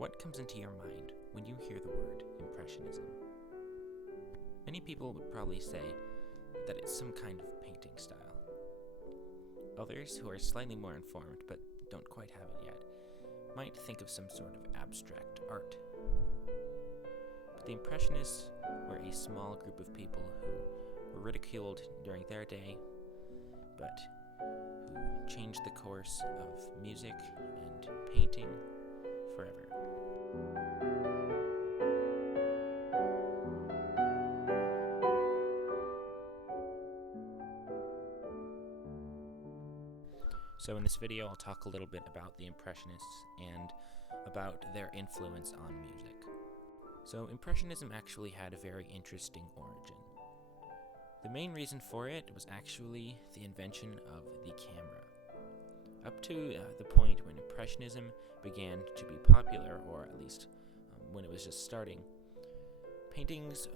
What comes into your mind when you hear the word Impressionism? Many people would probably say that it's some kind of painting style. Others, who are slightly more informed but don't quite have it yet, might think of some sort of abstract art. But the Impressionists were a small group of people who were ridiculed during their day, but who changed the course of music and painting forever. So in this video, I'll talk a little bit about the Impressionists and about their influence on music. So Impressionism actually had a very interesting origin. The main reason for it was actually the invention of the camera. Up to the point when Impressionism began to be popular, or at least when it was just starting, paintings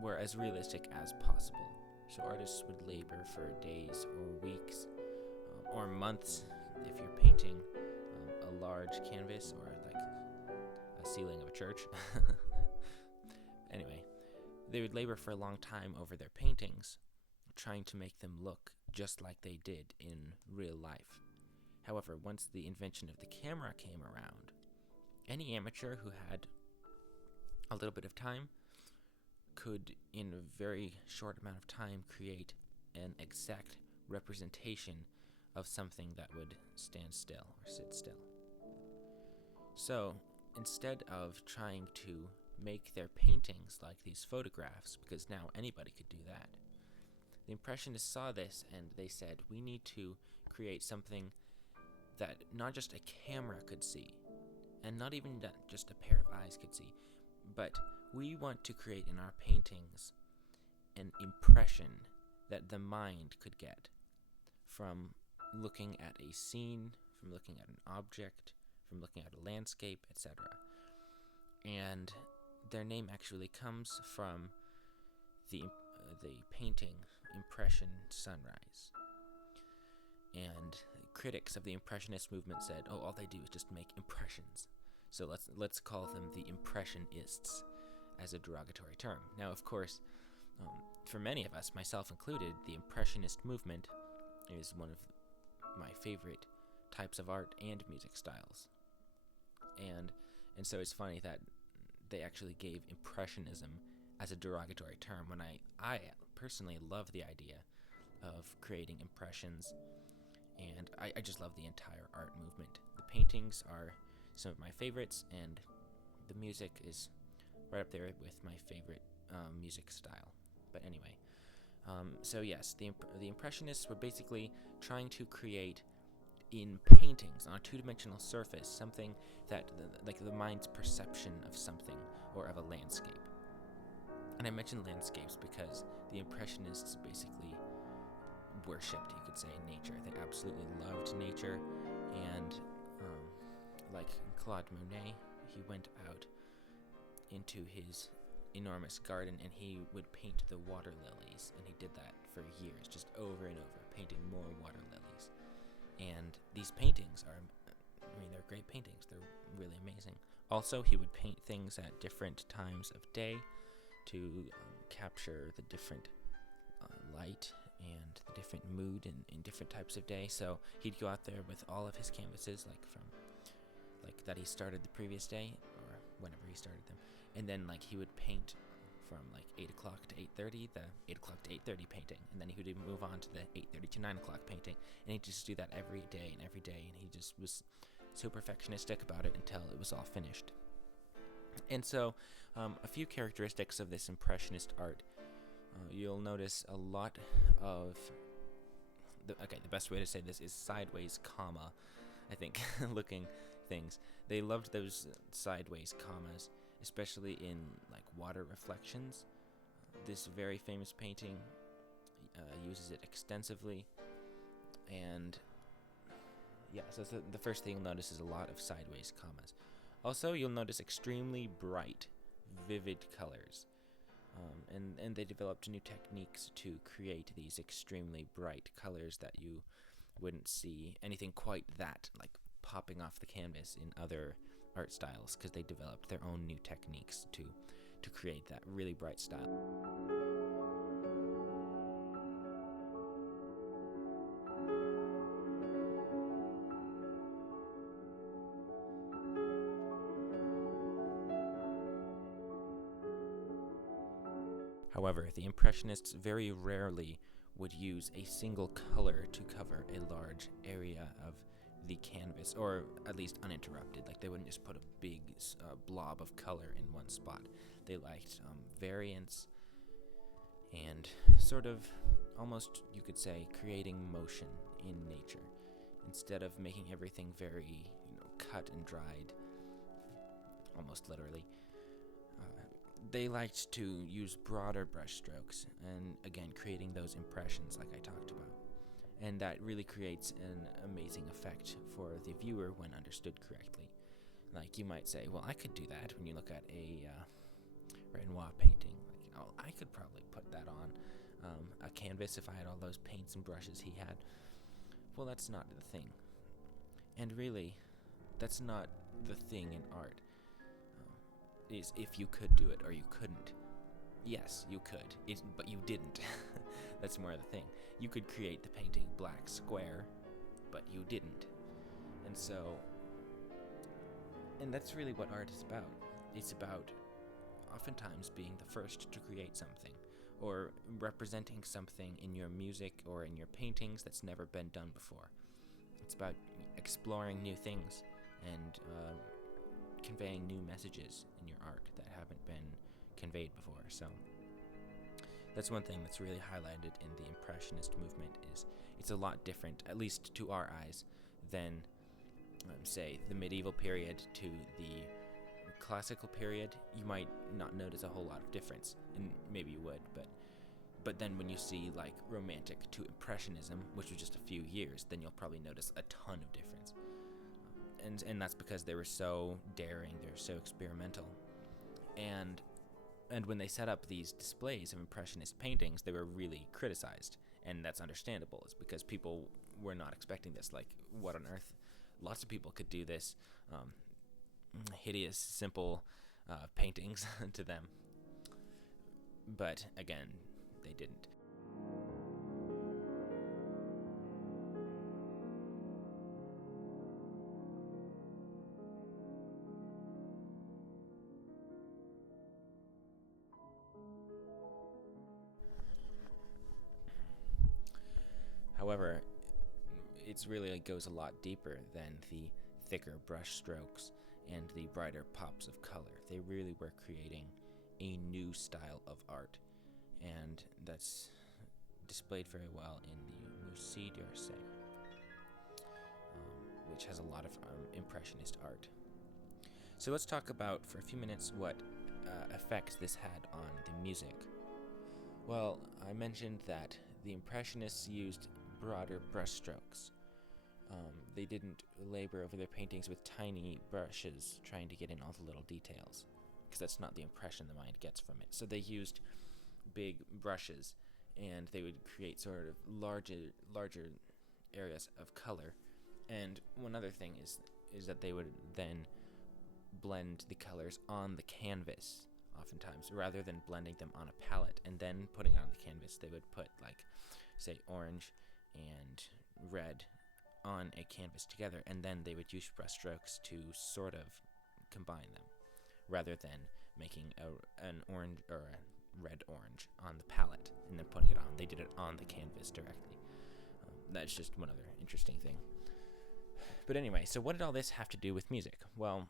were as realistic as possible. So artists would labor for days or weeks or months if you're painting a large canvas or like a ceiling of a church. Anyway, they would labor for a long time over their paintings, trying to make them look just like they did in real life. However, once the invention of the camera came around, any amateur who had a little bit of time could, in a very short amount of time, create an exact representation of something that would stand still or sit still. So, instead of trying to make their paintings like these photographs, because now anybody could do that, the Impressionists saw this and they said, we need to create something that not just a camera could see, and not even that just a pair of eyes could see, but we want to create in our paintings an impression that the mind could get from looking at a scene, from looking at an object, from looking at a landscape, etc. And their name actually comes from the painting Impression Sunrise. And critics of the Impressionist movement said, oh, all they do is just make impressions. So let's call them the Impressionists as a derogatory term. Now, of course, for many of us, myself included, the Impressionist movement is one of my favorite types of art and music styles. And so it's funny that they actually gave Impressionism as a derogatory term when I personally love the idea of creating impressions, and I just love the entire art movement. The paintings are some of my favorites, and the music is right up there with my favorite music style. But anyway, so yes, the Impressionists were basically trying to create in paintings on a two-dimensional surface something that like the mind's perception of something or of a landscape. And I mention landscapes because the Impressionists basically worshipped, you could say, nature. They absolutely loved nature, and like Claude Monet, he went out into his enormous garden and he would paint the water lilies, and he did that for years, just over and over, painting more water lilies. And these paintings are, they're great paintings. They're really amazing. Also, he would paint things at different times of day to capture the different light and the different mood in different types of day. So he'd go out there with all of his canvases, like that he started the previous day or whenever he started them, and then like he would paint from like 8 o'clock to 8:30, the 8 o'clock to 8:30 painting, and then he would move on to the 8:30 to 9 o'clock painting, and he'd just do that every day, and he just was so perfectionistic about it until it was all finished. And so, a few characteristics of this Impressionist art. You'll notice a lot of the best way to say this is sideways comma, I think, looking things. They loved those sideways commas, especially in like water reflections. This very famous painting uses it extensively, and yeah, so the first thing you'll notice is a lot of sideways commas. Also, you'll notice extremely bright, vivid colors, and they developed new techniques to create these extremely bright colors that you wouldn't see anything quite that like popping off the canvas in other art styles because they developed their own new techniques to create that really bright style. However, the Impressionists very rarely would use a single color to cover a large area of the canvas, or at least uninterrupted. Like, they wouldn't just put a big blob of color in one spot. They liked variance and sort of, almost, you could say, creating motion in nature instead of making everything very, cut and dried, almost literally. They liked to use broader brushstrokes and, again, creating those impressions like I talked about. And that really creates an amazing effect for the viewer when understood correctly. Like, you might say, well, I could do that when you look at a Renoir painting. Like, oh, I could probably put that on a canvas if I had all those paints and brushes he had. Well, that's not the thing. And really, that's not the thing in art. Is if you could do it or you couldn't. Yes, you could, but you didn't. That's more the thing. You could create the painting black square, but you didn't. And that's really what art is about. It's about oftentimes being the first to create something, or representing something in your music or in your paintings that's never been done before. It's about exploring new things and conveying new messages in your art that haven't been conveyed before. So that's one thing that's really highlighted in the Impressionist movement, is it's a lot different, at least to our eyes, than say the medieval period to the classical period. You might not notice a whole lot of difference, and maybe you would, but then when you see like Romantic to Impressionism, which was just a few years, then you'll probably notice a ton of difference. And that's because they were so daring, they were so experimental. And when they set up these displays of Impressionist paintings, they were really criticized. And that's understandable. It's because people were not expecting this. Like, what on earth? Lots of people could do this hideous, simple paintings to them. But again, they didn't. However, it goes a lot deeper than the thicker brush strokes and the brighter pops of color. They really were creating a new style of art, and that's displayed very well in the Musée d'Orsay, which has a lot of Impressionist art. So let's talk about, for a few minutes, what effects this had on the music. Well, I mentioned that the Impressionists used broader brushstrokes. They didn't labor over their paintings with tiny brushes trying to get in all the little details, because that's not the impression the mind gets from it. So they used big brushes, and they would create sort of larger areas of color. And one other thing is that they would then blend the colors on the canvas, oftentimes, rather than blending them on a palette and then putting it on the canvas. They would put, like, say, orange and red on a canvas together, and then they would use brushstrokes to sort of combine them, rather than making an orange or a red orange on the palette and then putting it on. They did it on the canvas directly. That's just one other interesting thing. But anyway, so what did all this have to do with music? Well,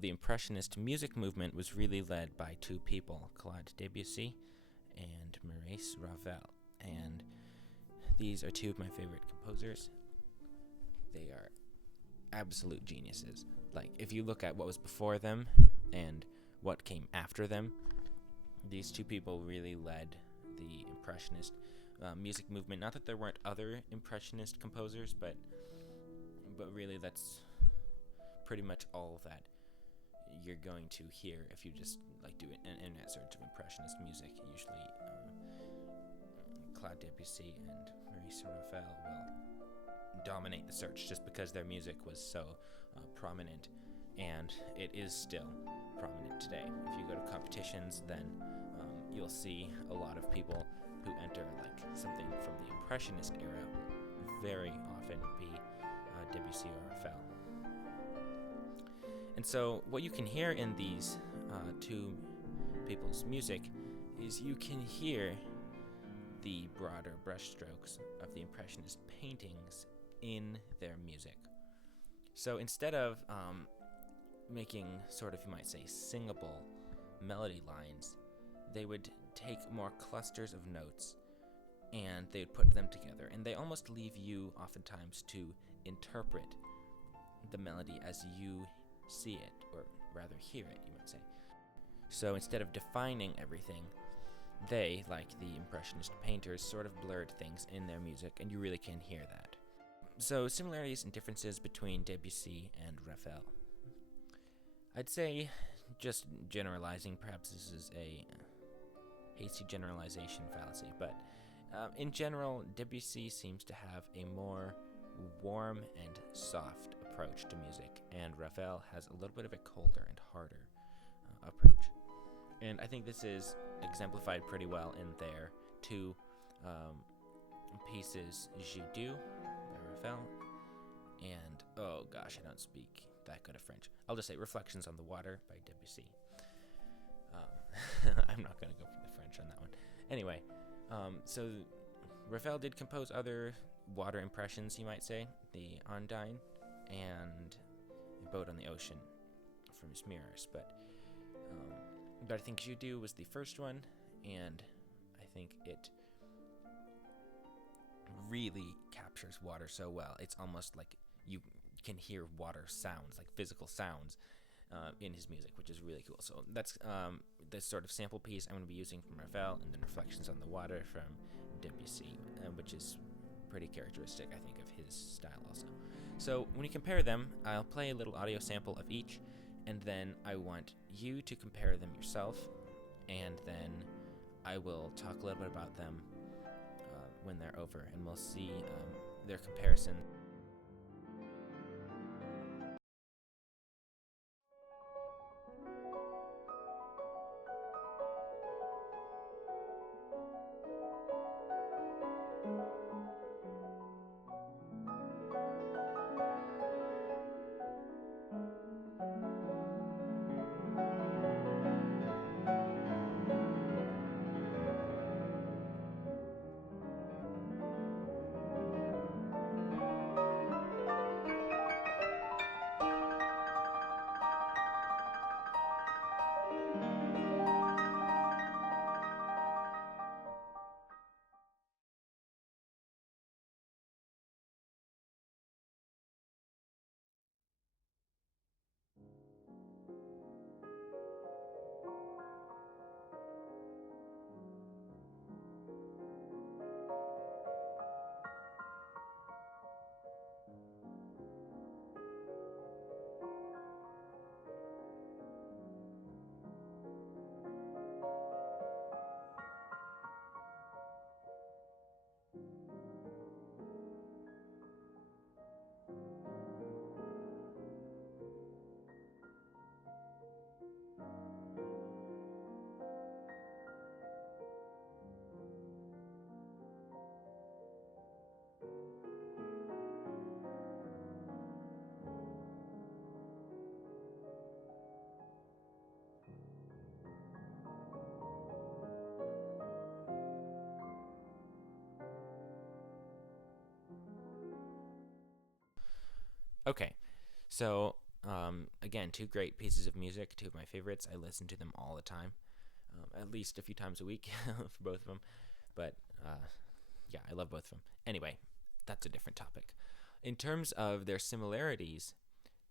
the Impressionist music movement was really led by two people, Claude Debussy and Maurice Ravel. And these are two of my favorite composers. They are absolute geniuses. Like, if you look at what was before them and what came after them, these two people really led the Impressionist music movement. Not that there weren't other Impressionist composers, but really that's pretty much all that you're going to hear if you just like do an internet search of Impressionist music. Usually Claude Debussy and Maurice Ravel will dominate the search, just because their music was so prominent, and it is still prominent today. If you go to competitions, then you'll see a lot of people who enter like something from the Impressionist era will very often be Debussy or Ravel. And so what you can hear in these two people's music is you can hear the broader brushstrokes of the Impressionist paintings in their music. So instead of making sort of, you might say, singable melody lines, they would take more clusters of notes and they would put them together, and they almost leave you oftentimes to interpret the melody as you see it, or rather hear it, you might say. So instead of defining everything, they, like the Impressionist painters, sort of blurred things in their music, and you really can hear that. So similarities and differences between Debussy and Ravel. I'd say, just generalizing, perhaps this is a hasty generalization fallacy, but in general, Debussy seems to have a more warm and soft approach to music, and Ravel has a little bit of a colder and harder approach. And I think this is exemplified pretty well in their two pieces, Je deux by Ravel, and, oh gosh, I don't speak that good of French. I'll just say Reflections on the Water by Debussy. I'm not going to go for the French on that one. Anyway, so Ravel did compose other water impressions, you might say, the Ondine and A Boat on the Ocean from his mirrors, but I think Je deux was the first one, and I think it really captures water so well. It's almost like you can hear water sounds, like physical sounds, in his music, which is really cool. So that's the sort of sample piece I'm going to be using from Ravel, and then Reflections on the Water from Debussy, which is pretty characteristic, I think, of his style also. So when you compare them, I'll play a little audio sample of each, and then I want you to compare them yourself, and then I will talk a little bit about them when they're over, and we'll see their comparison. Okay, so again, two great pieces of music, two of my favorites. I listen to them all the time, at least a few times a week for both of them. But yeah, I love both of them. Anyway, that's a different topic. In terms of their similarities,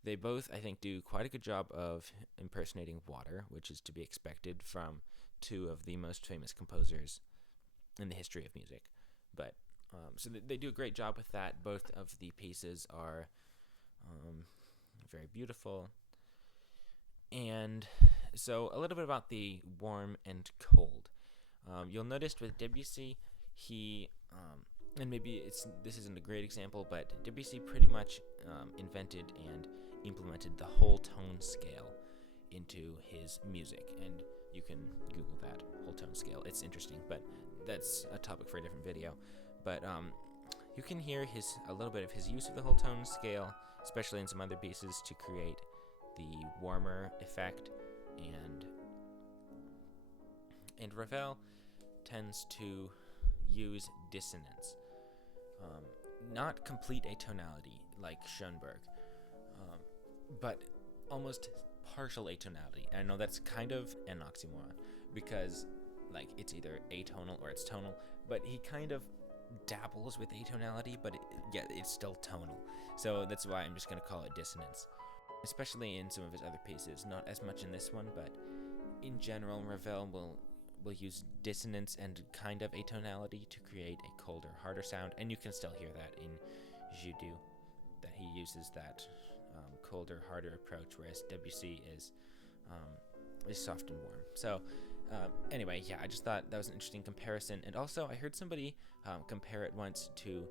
they both, I think, do quite a good job of impersonating water, which is to be expected from two of the most famous composers in the history of music. But so they do a great job with that. Both of the pieces are very beautiful. And so a little bit about the warm and cold. You'll notice with Debussy, he, and maybe this isn't a great example, but Debussy pretty much invented and implemented the whole tone scale into his music, and you can Google that, whole tone scale. It's interesting, but that's a topic for a different video. But you can hear a little bit of his use of the whole tone scale, especially in some other pieces, to create the warmer effect. And Ravel tends to use dissonance, not complete atonality like Schoenberg, but almost partial atonality. And I know that's kind of an oxymoron, because like it's either atonal or it's tonal, but he kind of dabbles with atonality, but it's still tonal. So that's why I'm just going to call it dissonance, especially in some of his other pieces. Not as much in this one, but in general, Ravel will use dissonance and kind of atonality to create a colder, harder sound, and you can still hear that in Judo, that he uses that colder, harder approach, whereas Debussy is soft and warm. So anyway, yeah, I just thought that was an interesting comparison. And also, I heard somebody compare it once to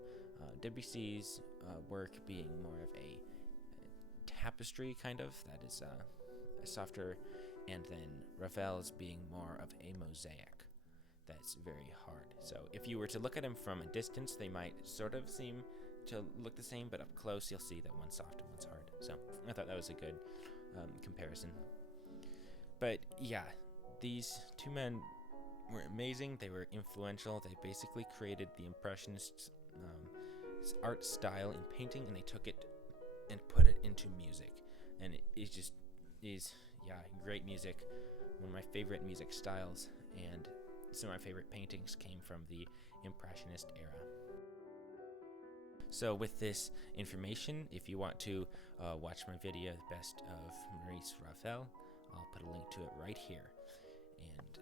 Debussy's work being more of a tapestry, kind of, that is a softer, and then Ravel's being more of a mosaic that's very hard. So if you were to look at them from a distance, they might sort of seem to look the same, but up close you'll see that one's soft and one's hard. So I thought that was a good comparison. But yeah, these two men were amazing. They were influential. They basically created the Impressionist art style in painting, and they took it and put it into music. And it just is, yeah, great music. One of my favorite music styles, and some of my favorite paintings came from the Impressionist era. So with this information, if you want to watch my video, The Best of Maurice Ravel, I'll put a link to it right here. And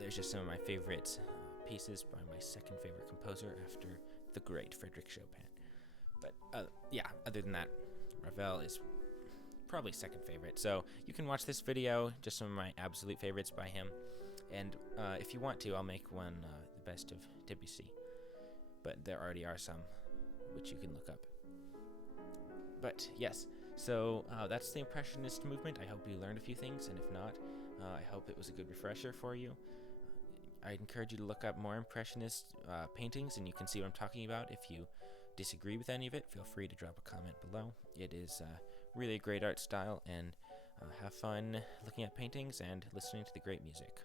there's just some of my favorite pieces by my second favorite composer after the great Frédéric Chopin. But yeah, other than that, Ravel is probably second favorite. So you can watch this video, just some of my absolute favorites by him. And if you want to, I'll make one, The Best of Debussy. But there already are some, which you can look up. But yes, so that's the Impressionist movement. I hope you learned a few things, and if not, I hope it was a good refresher for you. I'd encourage you to look up more Impressionist paintings, and you can see what I'm talking about. If you disagree with any of it, feel free to drop a comment below. It is really a great art style, and have fun looking at paintings and listening to the great music.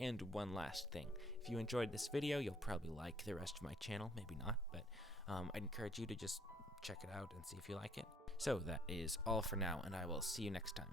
And one last thing, if you enjoyed this video, you'll probably like the rest of my channel, maybe not, but I'd encourage you to just check it out and see if you like it. So that is all for now, and I will see you next time.